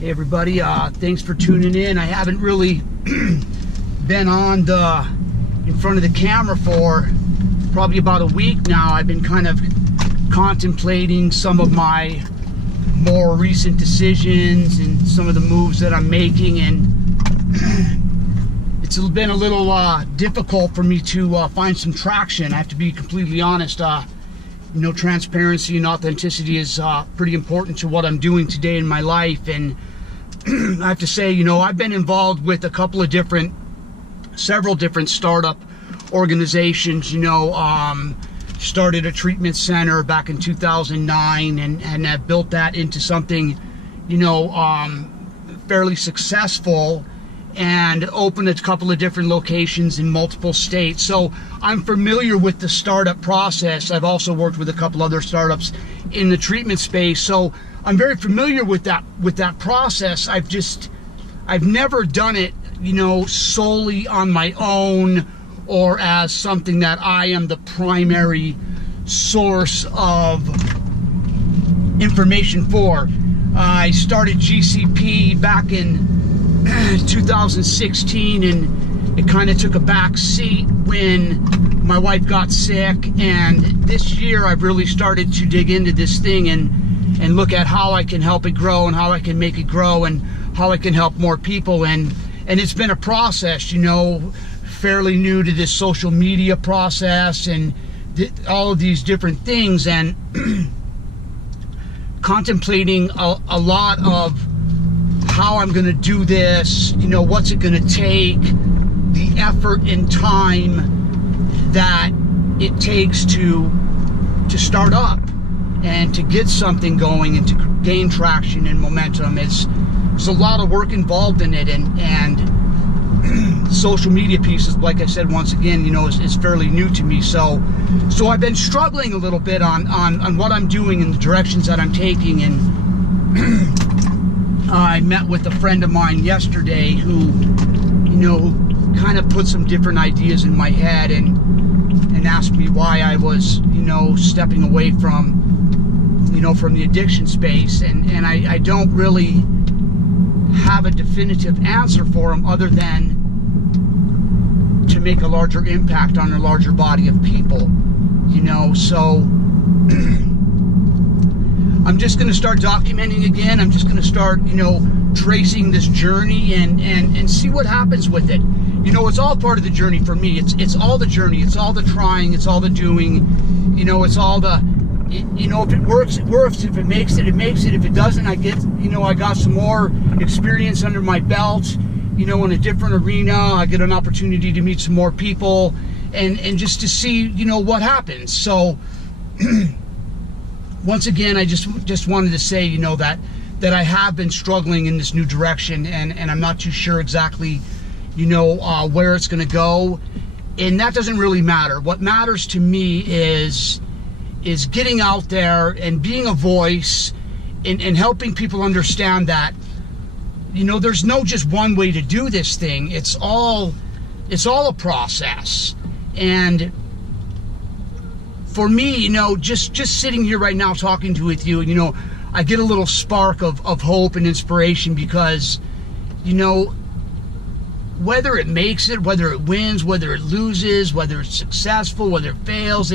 Hey everybody, thanks for tuning in. I haven't really been in front of the camera for probably about a week now. I've been kind of contemplating some of my more recent decisions and some of the moves that I'm making, and it's been a little difficult for me to find some traction. I have to be completely honest. You know, transparency and authenticity is pretty important to what I'm doing today in my life. And I have to say, you know, I've been involved with several different startup organizations. You know, started a treatment center back in 2009 and have built that into something, you know, fairly successful, and opened a couple of different locations in multiple states. So I'm familiar with the startup process. I've also worked with a couple other startups in the treatment space, so I'm very familiar with that process. I've never done it, you know, solely on my own or as something that I am the primary source of information for. I started GCP back in 2016, and it kind of took a back seat when my wife got sick, and this year I've really started to dig into this thing and look at how I can help it grow and how I can make it grow and how I can help more people. And it's been a process, you know, fairly new to this social media process and all of these different things, and contemplating a lot of how I'm going to do this, you know, what's it going to take, the effort and time that it takes to start up and to get something going and to gain traction and momentum. There's a lot of work involved in it, and social media pieces, like I said, once again, you know, is fairly new to me. So I've been struggling a little bit on what I'm doing and the directions that I'm taking. And I met with a friend of mine yesterday who, you know, kind of put some different ideas in my head and asked me why I was, you know, stepping away from, you know, from the addiction space. And I don't really have a definitive answer for him other than to make a larger impact on a larger body of people, you know. So I'm just going to start documenting again. I'm just going to start, you know, tracing this journey and see what happens with it. You know, it's all part of the journey for me. It's all the journey. It's all the trying. It's all the doing. You know, it's all the, you know, if it works, it works. If it makes it, it makes it. If it doesn't, I got some more experience under my belt, you know, in a different arena. I get an opportunity to meet some more people and just to see, you know, what happens. So once again, I just wanted to say, you know, that I have been struggling in this new direction, and I'm not too sure exactly, you know, where it's going to go. And that doesn't really matter. What matters to me is getting out there and being a voice and helping people understand that, you know, there's no just one way to do this thing. It's all a process. And for me, you know, just sitting here right now talking with you, you know, I get a little spark of hope and inspiration, because, you know, whether it makes it, whether it wins, whether it loses, whether it's successful, whether it fails,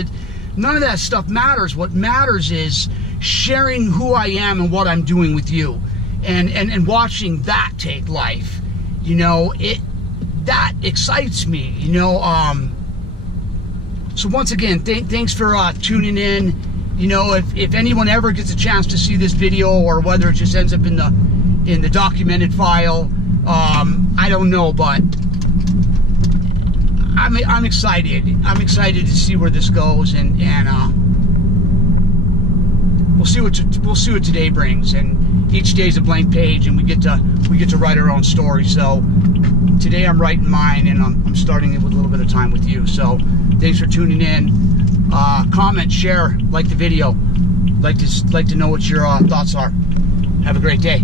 none of that stuff matters. What matters is sharing who I am and what I'm doing with you, and watching that take life. You know, that excites me, you know. So once again, thanks for tuning in. You know, if anyone ever gets a chance to see this video, or whether it just ends up in the documented file, I don't know, but I'm excited. I'm excited to see where this goes, and we'll see what today brings. And each day is a blank page, and we get to write our own story. So today I'm writing mine, and I'm starting it with a little bit of time with you. So thanks for tuning in. Comment, share, like the video. Like to know what your thoughts are. Have a great day.